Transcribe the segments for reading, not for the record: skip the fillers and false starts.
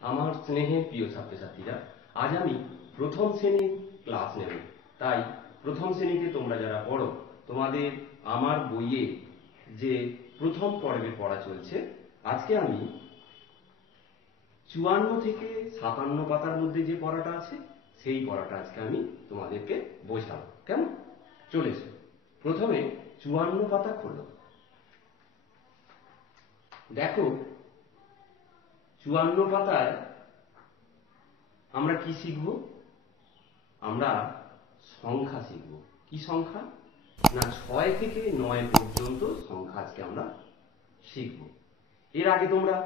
আমার স্নেহের প্রিয় ছাত্রছাত্রীরা, আজ আমি প্রথম শ্রেণীর ক্লাস নেব। তাই প্রথম শ্রেণীতে তোমরা যারা পড়ো, তোমাদের আমার বইয়ে যে প্রথম পর্বে পড়া চলছে, আজকে আমি 54 থেকে 57 পাতার মধ্যে যে পড়াটা আছে সেই পড়াটা আজকে আমি তোমাদেরকে বোঝাবো। কেমন? চলে এসো। প্রথমে 54 পাতা খোলো। দেখো 54 পাতায় আমরা কি শিখব? আমরা সংখ্যা শিখব। কি সংখ্যা? না, 6 থেকে 9 পর্যন্ত সংখ্যা আজকে আমরা শিখব। এর আগে তোমরা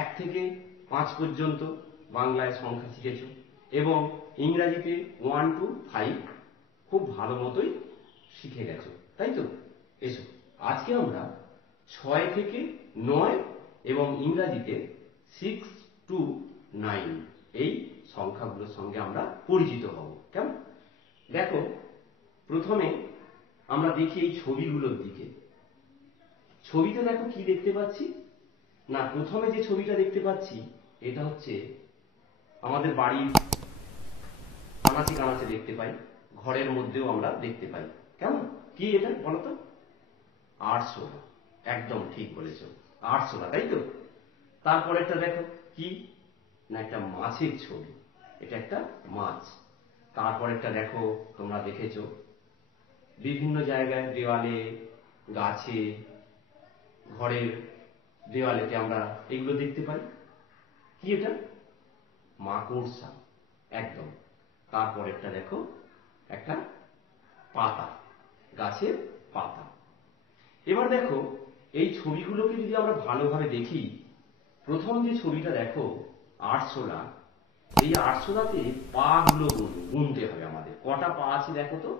1 থেকে 5 পর্যন্ত বাংলায় সংখ্যা শিখেছো এবং ইংরাজিতে 1 to 5 খুব ভালো মতোই শিখে গেছো, তাই তো? এসো, আজকে আমরা 6 থেকে 9 এবং ইংরাজিতে 6 to 9 এই সংখ্যাগুলোর সঙ্গে আমরা পরিচিত হব। কেমন? দেখো, প্রথমে আমরা দেখি এই ছবিগুলোর দিকে। ছবিতে দেখো কি দেখতে পাচ্ছি না, প্রথমে যে ছবিটা দেখতে পাচ্ছি এটা হচ্ছে আমাদের বাড়ির আনাচে কানাচে দেখতে পাই, ঘরের মধ্যেও আমরা দেখতে পাই। কেমন? কি এটা বলো তো? আরশোলা। একদম ঠিক বলেছো, আরশোলা, তাই তো? তারপরেরটা দেখো কি না, একটা মাছের ছবি। এটা একটা মাছ। তারপরেরটা দেখো, তোমরা দেখেছো বিভিন্ন জায়গায় দেওয়ালে, গাছে, ঘরের দেওয়ালেতে আমরা এগুলো দেখতে পাই। কি এটা? মাকড়সা। একদম। তারপরেরটা দেখো, একটা পাতা, গাছের পাতা। এবার দেখো, এই ছবিগুলোকে যদি আমরা ভালোভাবে দেখি, প্রথম যে ছবিটা দেখো আরশোলা, এই আরশোলাতে পা গুলো গুনতে হবে আমাদের। কটা পা আছে দেখো তো?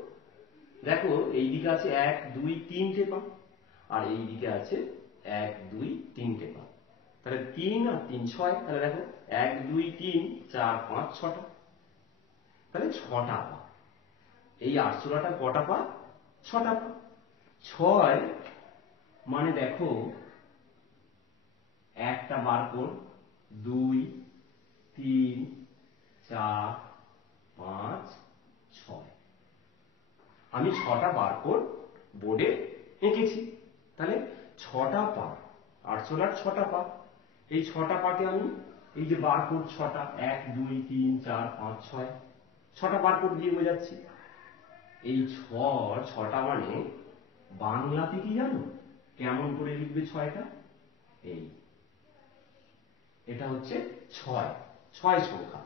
দেখো, এই দিকে আছে 1 2 3টে পা, আর এই দিকে আছে 1 2 3টে পা। তাহলে 3 আর 3 6। তাহলে দেখো 1 2 3 4 5 6টা, তাহলে 6টা পা। এই আরশোলাটা কটা পা? 6টা পা। 6 মানে দেখো, একটা বারকোড, 2 3 4 5 6। আমি 6টা বারকোড বোর্ডে এঁকেছি। তাহলে 6টা পা, আরশোলার 6টা পা। এই 6টা পাকে আমি এই যে বারকোড 6টা, 1 2 3 4 5 6, 6টা বারকোড দিয়ে বোঝাচ্ছি। এই 6টা মানে বাংলাতে কি জানো কেমন করে লিখবে? 6টা এই, এটা হচ্ছে 6 সংখ্যা।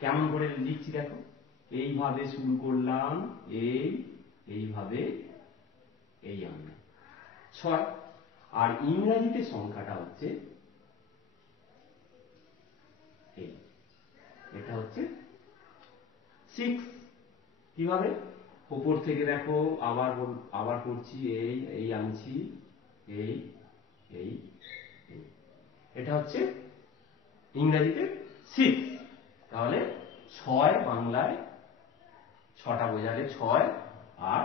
কেমন করে লিখছি দেখো, এইভাবে শুরু করলাম, এইভাবে এই আনলাম 6। আর ইংরাজিতে সংখ্যাটা হচ্ছে এই, এটা হচ্ছে 6। কিভাবে? উপর থেকে দেখো, আবার করছি, এই আনছি, এই এই এই, এটা হচ্ছে ইংরাজিতে 6। তাহলে 6 বাংলায় 6টা বোঝালে 6, আর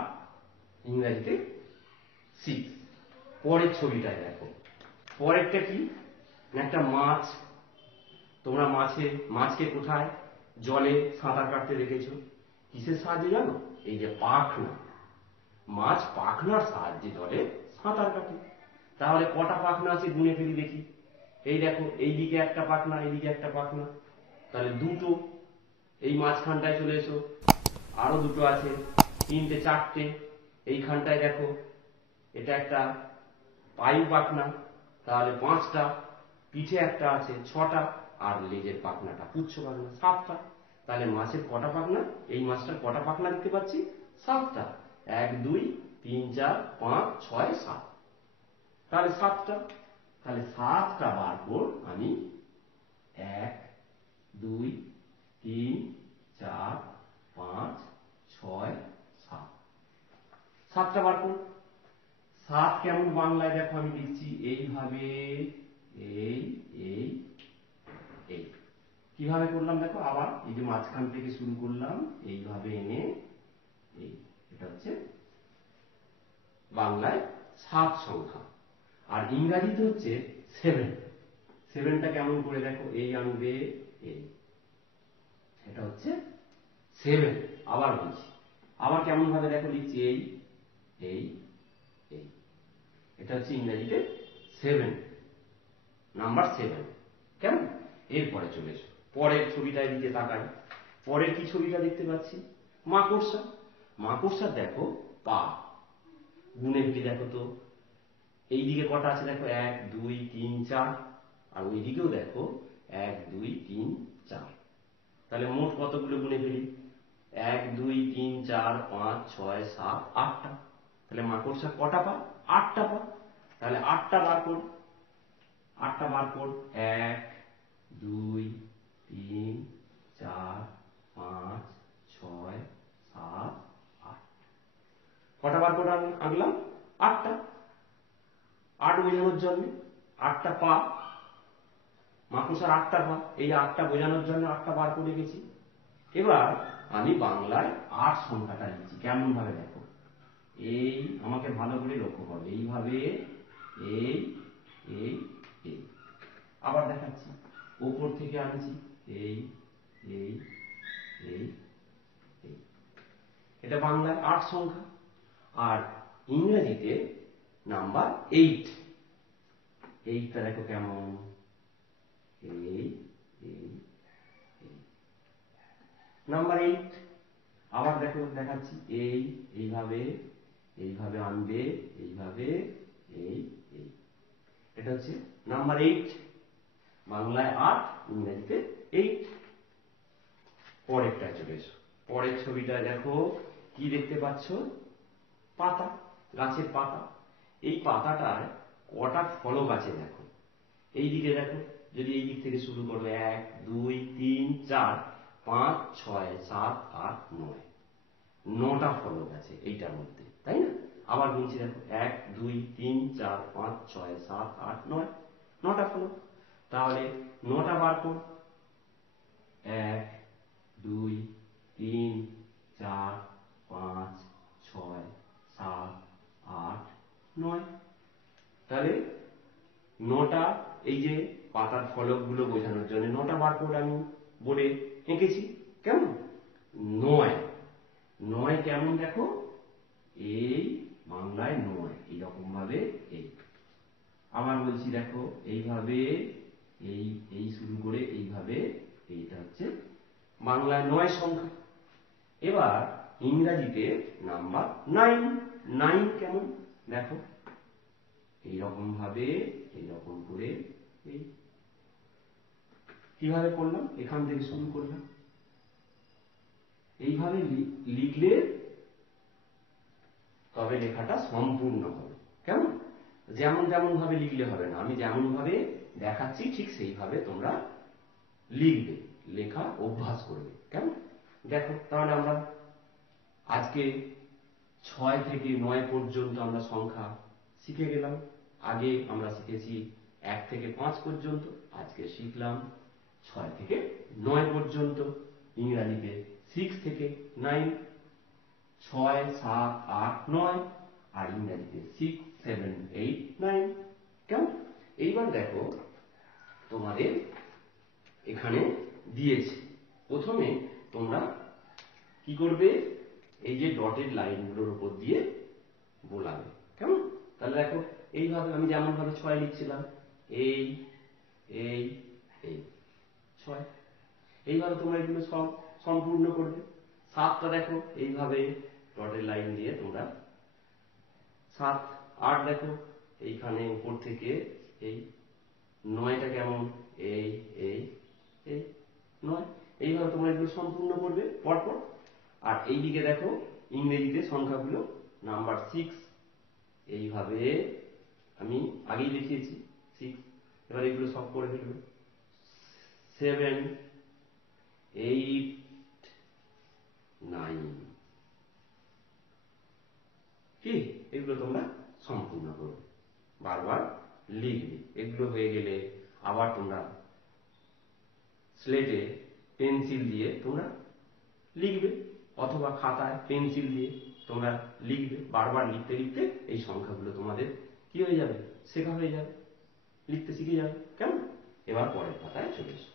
ইংরাজিতে 6। পরের ছবিটায় দেখো, পরেরটা কি? একটা মাছ। তোমরা মাছকে কোথায় জলে সাঁতার কাটতে দেখেছো? কিসের সাহায্যে জানো? এই যে পাখনা। মাছ পাখনার সাহায্যে জলে সাঁতার কাটে। তাহলে কটা পাখনা আছে গুনে ফেলি দেখি। এই দেখো, এইদিকে একটা পাখনা, এইদিকে একটা পাখনা, তাহলে 2টো। এই মাঝখানটায় চলে এসো, আরো 2টো আছে, 3টে 4টে। এইখানটায় দেখো, এটা একটা পায়ু পাখনা, তাহলে 5টা। পিঠে একটা আছে 6টা, আর লেজের পাখনাটা পুচ্ছ পাখনা 7টা। তাহলে মাছের কটা পাখনা? এই মাছটার কটা পাখনা দেখতে পাচ্ছি? 7টা। 1 2 3 4 5 6 7, তাহলে 7টা। তাহলে 7টা বারকোড আমি 1 2 3 4 5 6 7, 7টা বারকোড। 7 কেমন বাংলায় দেখো আমি লিখছি এইভাবে, এই এই এই। কিভাবে করলাম দেখো, আবার এই যে মাঝখান থেকে শুরু করলাম, এইভাবে এনে এই, এটা হচ্ছে বাংলায় 7 সংখ্যা। আর ইংরাজিতে হচ্ছে 7। 7টা কেমন করে দেখো, এই আনবে, এই, এটা হচ্ছে 7। আবার বলছি, আবার কেমন ভাবে দেখো লিখছি, এই এই এই, এটা হচ্ছে ইংরেজিতে 7, নাম্বার 7। কেমন? এরপরে চলে এসো পরের ছবিটার দিকে তাকাই। পরের কি ছবিটা দেখতে পাচ্ছি? মাকড়সা। মাকড়সার দেখো পা, গুনে ফেলি দেখো তো, এই দিকে কটা আছে দেখো, 1 2 3 4, আর ওই দিকেও দেখো 1 2 3 4। তাহলে মোট কতগুলো গুনে ফেলি? 1 2 3 4 5 6 7 8টা। তাহলে মাকড়সার কটা পা? 8টা পা। তাহলে 8টা বার করি, 8টা বার কর। 1 2 3 4 5 6 7 8। কটা বার করে আঁকলাম? 8টা। 8 বোঝানোর জন্য 8টা পা, মাকড়সার 8টা পা, এই 8টা বোঝানোর জন্য 8টা বার করে গেছি। এবার আমি বাংলায় 8 সংখ্যাটা লিখছি। কেমন ভাবে দেখো, এই, আমাকে ভালো করে লক্ষ্য করো, এইভাবে, এই এই এই। আবার দেখাচ্ছি, উপর থেকে আনছি, এই এই এই এই। এটা বাংলায় 8 সংখ্যা। আর ইংরেজিতে নাম্বার 8। এইটা দেখো কেমন, এই এই এই, নাম্বার 8। আবার দেখো দেখাচ্ছি, এই এইভাবে, এইভাবে আনবে, এইভাবে, এই এই। এটা হচ্ছে নাম্বার 8। বাংলায় 8, ইংরেজিতে 8। পরেরটা চলে এসো। পরের ছবিটা দেখো, কি দেখতে পাচ্ছ? পাতা, গাছের পাতা। এই পাতাটার কটা ফলক আছে দেখো, এই দিকে দেখো, যদি এই দিক থেকে শুরু করো, 1 2 3 4 5 6 7 8 9, 9টা ফলক আছে এইটার মধ্যে, তাই না? আবার বলছি দেখো, 1 2 3 4 5 6 7 8 9, 9টা ফলক। তাহলে 9টা বার কর। 1 2 3 4 5 6 7 8 9। তাহলে 9টা, এই যে পাতার ফলকগুলো বোঝানোর জন্য 9টা বার করে আমি বোর্ডে এঁকেছি। কেমন? 9। 9 কেমন দেখো, এই বাংলায় 9 এইরকম ভাবে, এই। আবার বলছি দেখো, এইভাবে, এই এই শুরু করে এইভাবে, এইটা হচ্ছে বাংলায় 9 সংখ্যা। এবার ইংরাজিতে নাম্বার 9। 9 কেমন দেখো, এইরকম ভাবে, এইরকম করে, এই। কিভাবে করলাম? এখান থেকে শুরু করলাম, এইভাবে লিখলে তবে লেখাটা সম্পূর্ণ হবে। কেমন? যেমন তেমন ভাবে লিখলে হবে না, আমি যেমন ভাবে দেখাচ্ছি ঠিক সেইভাবে তোমরা লিখবে, লেখা অভ্যাস করবে। কেমন? দেখো, তাহলে আমরা আজকে 6 থেকে 9 পর্যন্ত আমরা সংখ্যা শিখে গেলাম। আগে আমরা শিখেছি 1 থেকে 5 পর্যন্ত, আজকে শিখলাম 6 থেকে 9 পর্যন্ত। ইংরাজিতে 6 থেকে 9, 6 7 8 9, আর ইংরাজিতে 6 7 8 9। কেমন? এইবার দেখো, তোমাদের এখানে দিয়েছে, প্রথমে তোমরা কি করবে? এই যে ডটেড লাইনগুলোর উপর দিয়ে বোলাবে। কেমন? তাহলে দেখো, এইভাবে আমি যেমন ভাবে 6 লিখছিলাম, এই এই এই 6, এইভাবে তোমরা এগুলো সব সম্পূর্ণ করবে। 7টা দেখো, এইভাবে ডটেড লাইন দিয়ে তোমরা 7 8 দেখো, এইখানে উপর থেকে, এই 9টা কেমন, এই এই এই 9, এইভাবে তোমরা এগুলো সম্পূর্ণ করবে পরপর। আর এই দিকে দেখো, ইংরেজিতে সংখ্যাগুলো নাম্বার 6, এইভাবে আমি আগেই দেখিয়েছি 6। এবার এগুলো সব করে ফেলবে, 7 8 9, কি এগুলো তোমরা সম্পূর্ণ করবে, বারবার লিখবে। এগুলো হয়ে গেলে আবার তোমরা স্লেটে পেন্সিল দিয়ে তোমরা লিখবে, অথবা খাতায় পেন্সিল দিয়ে তোমরা লিখবে। বারবার লিখতে লিখতে এই সংখ্যাগুলো তোমাদের কি হয়ে যাবে? শেখা হয়ে যাবে, লিখতে শিখে যাবে। কেমন? এবার পরের পাতায় চলে এসো।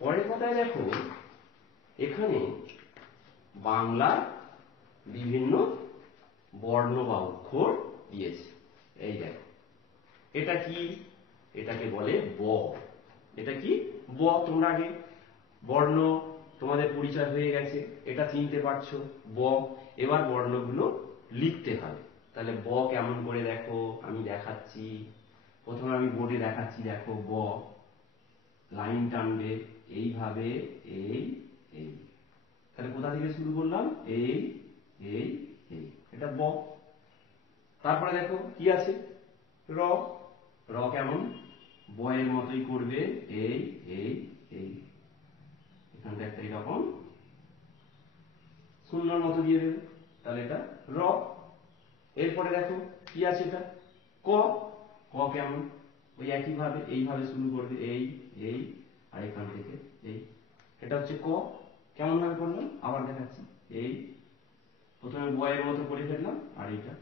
পরের কথায় দেখো, এখানে বাংলার বিভিন্ন বর্ণ বা অক্ষর দিয়েছে। এই দেখো, এটা কি? এটাকে বলে ব। এটা কি? ব। তোমরা আগে বর্ণ তোমাদের পরিচয় হয়ে গেছে, এটা চিনতে পারছো, ব। এবার বর্ণগুলো লিখতে হবে। তাহলে ব কেমন করে দেখো, আমি দেখাচ্ছি। প্রথমে আমি বোর্ডে দেখাচ্ছি, দেখো ব। লাইন টানবে এইভাবে, এই এই। তাহলে কোথা থেকে শুরু করলাম? এই এই এই, এটা ব। তারপরে দেখো কি আছে? র। র কেমন? বয়ের মতোই করবে, এই এই এই। এখানটা একটা এরকম শূন্যর মতো দিয়ে দেবে, তাহলে এটা র। এরপরে দেখো কি আছে? এটা ক। ক কেমন? ওই একইভাবে এইভাবে শুরু করবে, এই এই, আর এখান থেকে এই। এটা হচ্ছে ক। কেমন ভাবে করলাম আবার দেখাচ্ছি, এই প্রথমে বয়ের মতো করে ফেললাম, আর এটা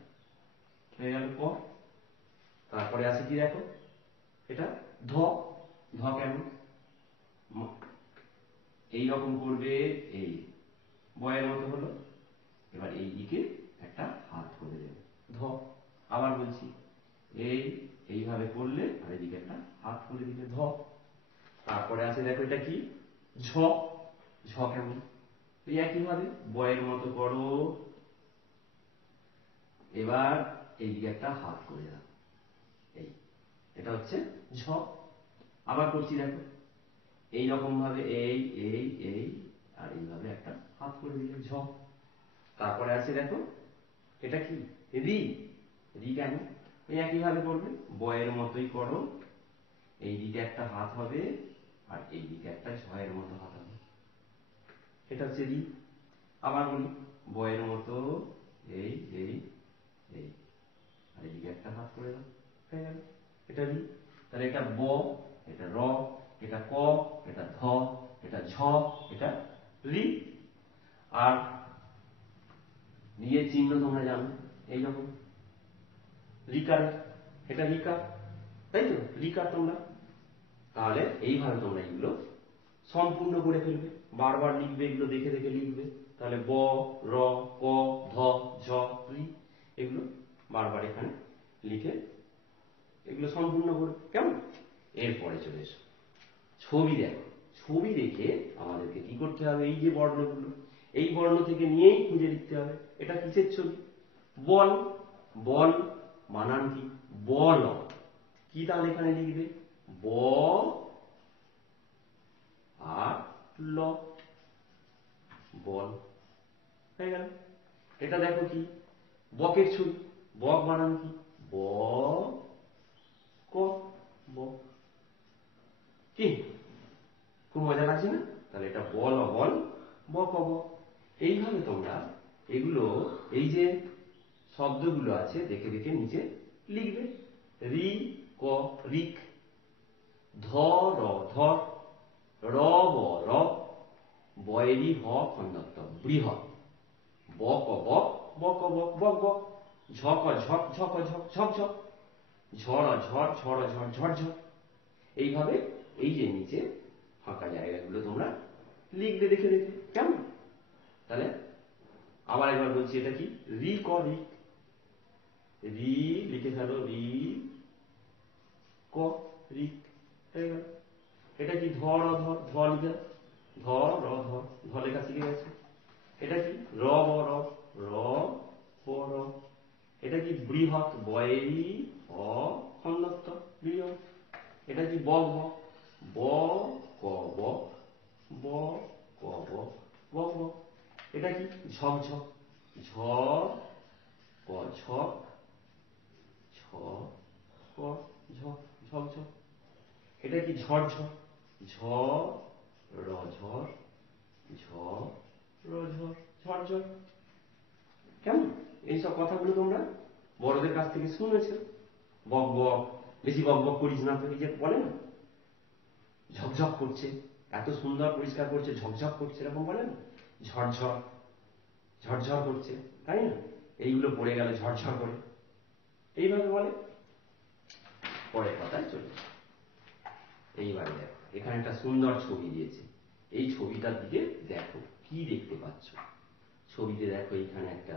হয়ে গেল ক। তারপরে আছে কি দেখো, এটা ধ। ধ কেমন? এই রকম করবে, এই বয়ের মতো হলো। এবার এই দিকে একটা হাত করে দেবে, ধ। আবার বলছি, এই এইভাবে করলে আর এদিকে একটা হাত করে দিলে, ধ। তারপরে আছে দেখো, এটা কি? ঝ। ঝ কেমন? এই একইভাবে বয়ের মতো করো, এবার এইদিকে একটা হাত করে দাও, এই। এটা হচ্ছে ঝ। আবার করছি দেখো, এইরকম ভাবে এই এই এই, আর এইভাবে একটা হাত করে দিলে, ঝ। তারপরে আছে দেখো, এটা কি? রি। রি কেমন? ওই একইভাবে করবে, বয়ের মতোই করো, এইদিকে একটা হাত হবে, আর এইদিকে একটা ঝয়ের মতো হাত হবে, এটা হচ্ছে রি। আবার বলি, বয়ের মতো, এই এই এই, আর এইদিকে একটা হাত করে দাও, হয়ে গেল, এটা রি। তাহলে এটা ব, এটা র, এটা ক, এটা ধ, এটা ঝ, এটা রি। আর রিয়ের চিহ্ন তোমরা জানো, এইরকম রিকার। এটা রিকার, তাই তো? রিকার তোমরা। তাহলে এইভাবে তোমরা এগুলো সম্পূর্ণ করে ফেলবে, বারবার লিখবে, এগুলো দেখে দেখে লিখবে। তাহলে ব, র, ক, ধ, ঝ, রি, এগুলো বারবার এখানে লিখে এগুলো সম্পূর্ণ করবে, কেমন? এরপরে চলে এসো, ছবি দেখো। ছবি দেখে আমাদেরকে কি করতে হবে? এই যে বর্ণগুলো, এই বর্ণ থেকে নিয়েই খুঁজে লিখতে হবে এটা কিসের ছবি। বল। বল বানান কি? বল। কি তাহলে এখানে লিখবে? ব আর ল, বল। হয়ে গেল। এটা দেখো কি? বকের ছবি। বক বানান কি? ব ক, বক। কি খুব মজা লাগছে না? তাহলে এটা বল অবল, বক অবক। এইভাবে তোমরা এগুলো, এই যে শব্দগুলো আছে দেখে দেখে নিচে লিখবে। রি ক, রিক। ধ র, ধর। র ব, র। বয়েরি হ খণ্ডত্ব, বৃহৎ। বক বক, বক বক, বক বক। ঝক ঝক, ঝক ঝক, ঝক ঝক। ঝড় ঝড়, ঝড় ঝড়, ঝড় ঝড়। এইভাবে এই যে নিচে ফাঁকা জায়গাগুলো তোমরা লিখবে দেখে দেখে, কেমন? তাহলে আবার একবার বলছি, এটা কি? রি ক, রিক। রি লিখে ফেলো, রি ক, রিক। হয়ে গেল। এটা কি? ধ র, ধর। ধ লিখে, ধ র, ধর। ধ লেখা শিখে গেছে। এটা কি? র ব, র। র ব, র। এটা কি? বৃহৎ। বয়েরি অ খণ্ডত্ব, বৃহৎ। এটা কি? বক বক। ব ক বক, ব ক বক, বক বক। এটা কি? ঝক ঝক। ঝ ক ঝক, ছ ক ঝক, ঝক ঝক। এটা কি? ঝড় ঝড়। ঝ র ঝড়, ঝ র ঝড়, ঝড় ঝড়। কেমন? এইসব কথাগুলো তোমরা বড়দের কাছ থেকে শুনেছ। বক বক, বেশি বক বক করিস না, তো এই যে বলে না, ঝকঝক করছে, এত সুন্দর পরিষ্কার করছে, ঝকঝক করছে, এরকম বলে না? ঝরঝর, ঝরঝর করছে, তাই না? এইগুলো পড়ে গেলে ঝরঝর করে, এইভাবে বলে। পরের কথায় চলে, এইবারে দেখো, এখানে একটা সুন্দর ছবি দিয়েছে। এই ছবিটার দিকে দেখো, কি দেখতে পাচ্ছ? ছবিতে দেখো এখানে একটা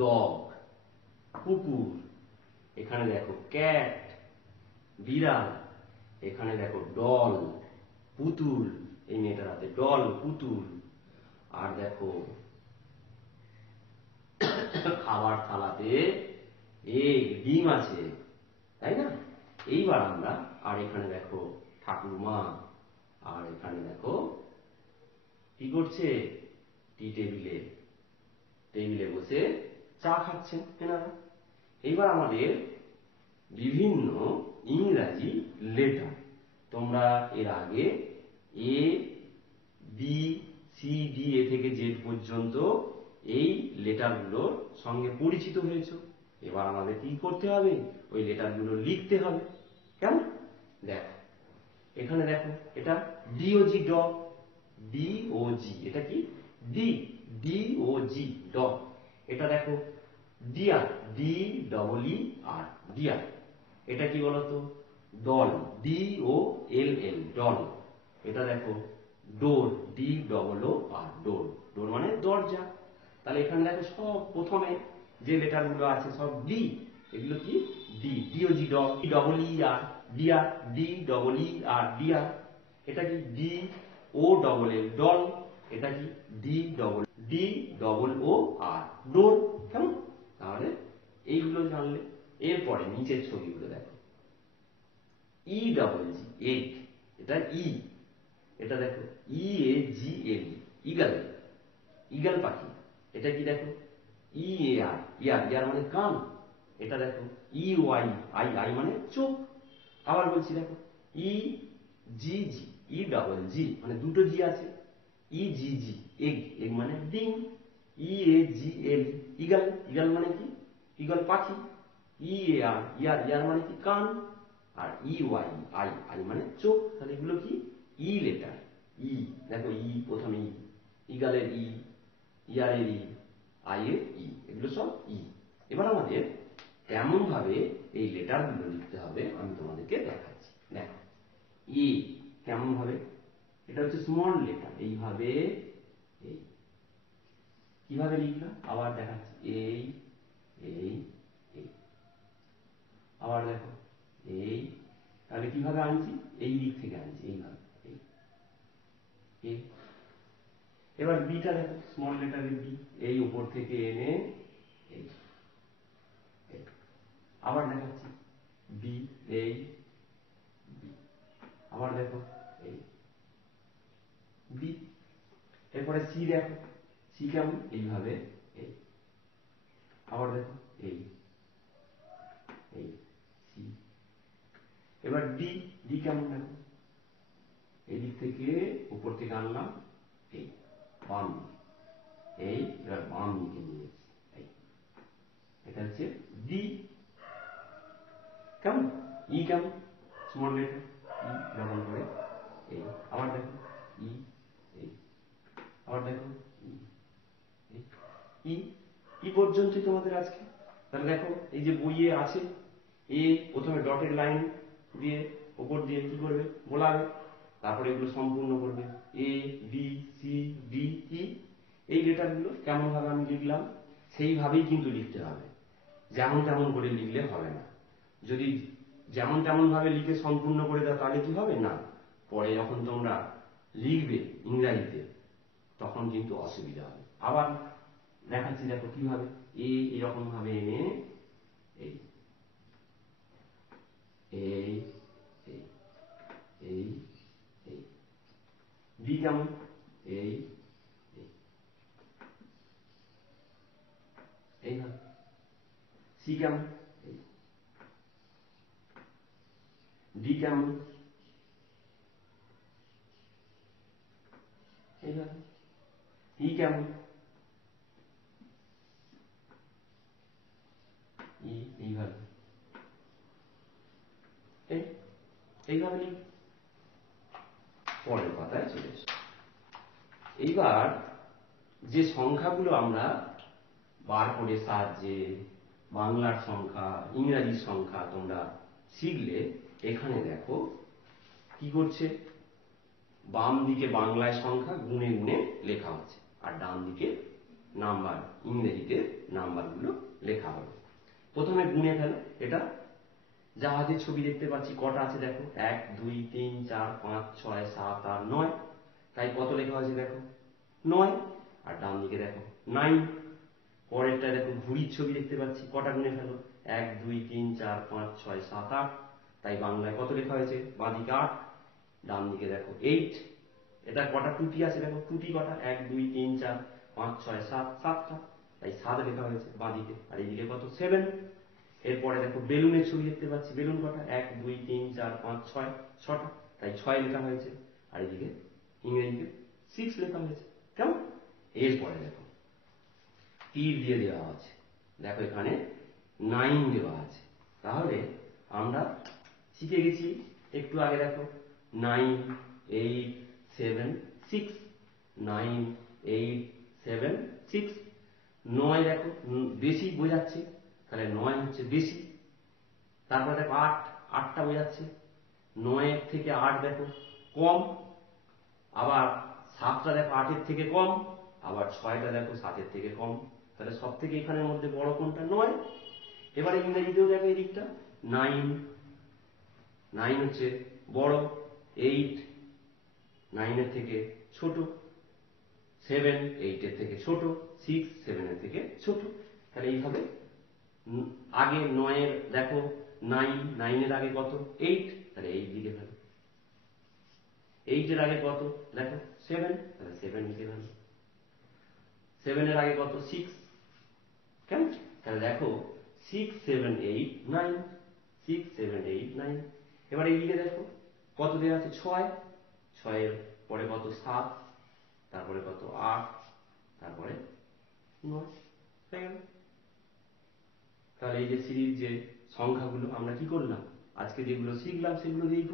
ডগ, কুকুর, এখানে দেখো ক্যাট, বিড়াল, এখানে দেখো ডল, পুতুল, এই মেয়েটার হাতে ডল, পুতুল, আর দেখো খাবার থালাতে ডিম আছে, তাই না? এইবার আমরা, আর এখানে দেখো ঠাকুরমা, আর এখানে দেখো কি করছে, টি টেবিলে টেবিলে বসে চা খাচ্ছেন এনারা। এইবার আমাদের বিভিন্ন ইংরাজি লেটার, তোমরা এর আগে A B C D A থেকে জেড পর্যন্ত এই লেটারগুলোর সঙ্গে পরিচিত হয়েছ। এবার আমাদের কি করতে হবে, ওই লেটারগুলো লিখতে হবে। কেমন? দেখো এখানে দেখো, এটা ডিওজি, ডগ, ডিওজি, এটা কি? D, D O G, dog. এটা দেখো deer, D double E R, deer. এটা কি বলতো? ডল, ডি ও এল এল, ডল। এটা দেখো ডোর, ডি ডবল ও আর, ডোর। ডোর মানে দরজা। তাহলে এখানে দেখো সব প্রথমে যে লেটারগুলো আছে সব ডি, এগুলো কি? D, D O G, dog, D double E R, deer, D double E R, deer. এটা কি? D O double L, doll. এটা কি? D double O R, door. কেমন? তাহলে এইগুলো জানলে। এরপরে নিচের ছবিগুলো দেখো, ই ডবল জি, এগ, এটা ই। এটা দেখো ই এ জি এল, ইগল, ইগল পাখি। এটা কি? দেখো ই এ আর, ইয়ার, ইয়ার মানে কান। এটা দেখো ই ওয়াই আই, আই মানে চোখ। আবার বলছি দেখো ই জি জি, ই ডবল জি মানে দুটো জি আছে, ই জি জি, এগ, এগ মানে ডিম। ই এ জি এল, ইগল, ইগল মানে কি? ইগল পাখি। ই এ আর, ইয়ার, ইয়ার মানে কি? কান। আর ই ওয়াই আই, আই মানে চোখ। তাহলে এগুলো কি? ই লেটার। ই, দেখো ই, প্রথমে ই, ইগলের ই, ইয়ারের ই, আই এর ই, এগুলো সব ই। এবার আমাদের কেমন ভাবে এই লেটারগুলো লিখতে হবে আমি তোমাদেরকে দেখাচ্ছি। দেখো ই কেমন ভাবে, এটা হচ্ছে স্মল লেটার, এইভাবে, এই কিভাবে লিখলাম আবার দেখাচ্ছি, এই এই এই, আবার দেখো এই। তাহলে কিভাবে আনছি? এই দিক থেকে আনছি, এইভাবে, এই। এবার বিটা দেখো, স্মল লেটারের বি, এই উপর থেকে এনে এই, আবার দেখাচ্ছি বি, এই বি, আবার দেখো এই বি। এরপরে সি দেখো, সি কেমন? এইভাবে, এই, আবার দেখো এই এই সি। এবার ডি, ডি কেমন? দেখো এই দিক থেকে উপর থেকে আনলাম এই বাম দিকে, এই এবার বাম দিকে নিয়ে যাচ্ছি, এই, এটা হচ্ছে ডি। কেমন? ই কেমন? স্মল লেটার ই, এরকম করে এই, আবার দেখো ই, এই, আবার দেখো ই, ই, ই পর্যন্তই তোমাদের আজকে। তাহলে দেখো এই যে বইয়ে আছে, এ প্রথমে ডটের লাইন দিয়ে উপর দিয়ে কি করবে? বোলাবে, তারপরে এগুলো সম্পূর্ণ করবে, A B C D E. এই লেটারগুলো কেমন ভাবে আমি লিখলাম সেইভাবেই কিন্তু লিখতে হবে, যেমন তেমন করে লিখলে হবে না। যদি যেমন তেমন ভাবে লিখে সম্পূর্ণ করে দাও তাহলে কি হবে না, পরে যখন তোমরা লিখবে ইংরাজিতে তখন কিন্তু অসুবিধা হবে। আবার দেখাচ্ছি দেখো কিভাবে, এরকম ভাবে এনে এই এই এই এই এই, বি কেমন? এই এই, এইভাবে। সি কেমন? এই, ডি কেমন? এইভাবে। ই কেমন? ই, এইভাবে, এই, এইভাবে লিখ। পরের পাতায় চলে এসো। এইবার যে সংখ্যাগুলো আমরা বার করে সাহায্যে বাংলার সংখ্যা, ইংরাজি সংখ্যা তোমরা শিখলে, এখানে দেখো কি করছে, বাম দিকে বাংলায় সংখ্যা গুণে গুণে লেখা হচ্ছে, আর ডান দিকে নাম্বার ইংরেজিতে নাম্বারগুলো লেখা হবে। প্রথমে গুণে ফেলো। এটা জাহাজের ছবি দেখতে পাচ্ছি, কটা আছে দেখো, 1 2 3 4 5 6 7 8 9। তাই কত লেখা হয়েছে দেখো, 9। আর ডান দিকে দেখো 9। পরেরটা দেখো ঘুড়ির ছবি দেখতে পাচ্ছি, কটা গুণে ফেলো, 1 2 3 4 5 6 7 8। তাই বাংলায় কত লেখা হয়েছে, বাঁদিকে 8, ডান দিকে দেখো 8। এটা কটা টুটি আছে দেখো, টুটি কটা, 1 2 3 4 5 6 7, 7টা। তাই 7 লেখা হয়েছে বাঁদিকে। আর এইদিকে কত, 7। এরপরে দেখো বেলুনের ছবি দেখতে পাচ্ছি, বেলুন কটা, 1 2 3 4 5 6, 6টা। তাই 6 লেখা হয়েছে। আর এদিকে ইংরেজিতে 6 লেখা হয়েছে। কেমন? এরপরে দেখো তীর দিয়ে দেওয়া আছে, দেখো এখানে 9 দেওয়া আছে। তাহলে আমরা শিখে গেছি একটু আগে, দেখো 9 8 7 6, 9 8 7 6। 9 দেখো বেশি বোঝাচ্ছে, তাহলে 9 হচ্ছে বেশি। তারপরে দেখো 8, 8টা বোঝাচ্ছে। 9 থেকে 8 দেখো কম। আবার 7টা দেখো 8-এর থেকে কম। আবার 6টা দেখো 7-এর থেকে কম। তাহলে সব থেকে এখানের মধ্যে বড় কোনটা, 9। এবারে ইংরেজিতেও দেখো এই দিকটা, 9, 9 হচ্ছে বড়, 8 9-এর থেকে ছোট, 7 8-এর থেকে ছোট, 6 7-এর থেকে ছোট। তাহলে এইভাবে আগে 9-এর দেখো 9, 9-এর আগে কত, 8, তাহলে 8 লিখে ফেলো। 8-এর আগে কত দেখো, 7, তাহলে 7 লিখে ফেলো। 7-এর আগে কত, 6। কেমন? তাহলে দেখো 6 7 8 9, 6 7 8 9। এবার এইদিকে দেখো কত দেওয়া আছে, 6। 6-এর পরে কত, 7, তারপরে কত, 8, তারপরে 9। হয়ে গেল। তাহলে এই যে সিরিজ যে সংখ্যাগুলো আমরা কি করলাম, আজকে যেগুলো শিখলাম সেগুলো দিয়েই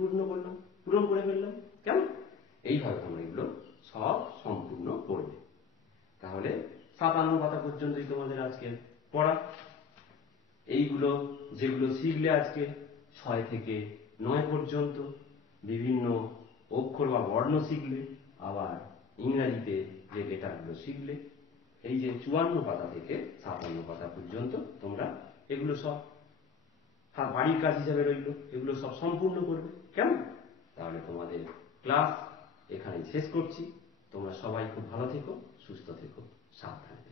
পূরণ করে ফেললাম। কেমন? এইভাবে তোমরা এগুলো সব সম্পূর্ণ করবে। তাহলে 57 পাতা পর্যন্তই তোমাদের আজকে পড়া। এইগুলো যেগুলো শিখলে আজকে 6 থেকে 9 পর্যন্ত বিভিন্ন অক্ষর বা বর্ণ শিখলে, আবার ইংরাজিতে যে লেটারগুলো শিখলে, এই যে 54 পাতা থেকে 57 পাতা পর্যন্ত তোমরা এগুলো সব বাড়ির কাজ হিসাবে রইল, এগুলো সব সম্পূর্ণ করবে। কেমন? তাহলে তোমাদের ক্লাস এখানেই শেষ করছি। তোমরা সবাই খুব ভালো থেকো, সুস্থ থেকো, সাবধানে থেকো।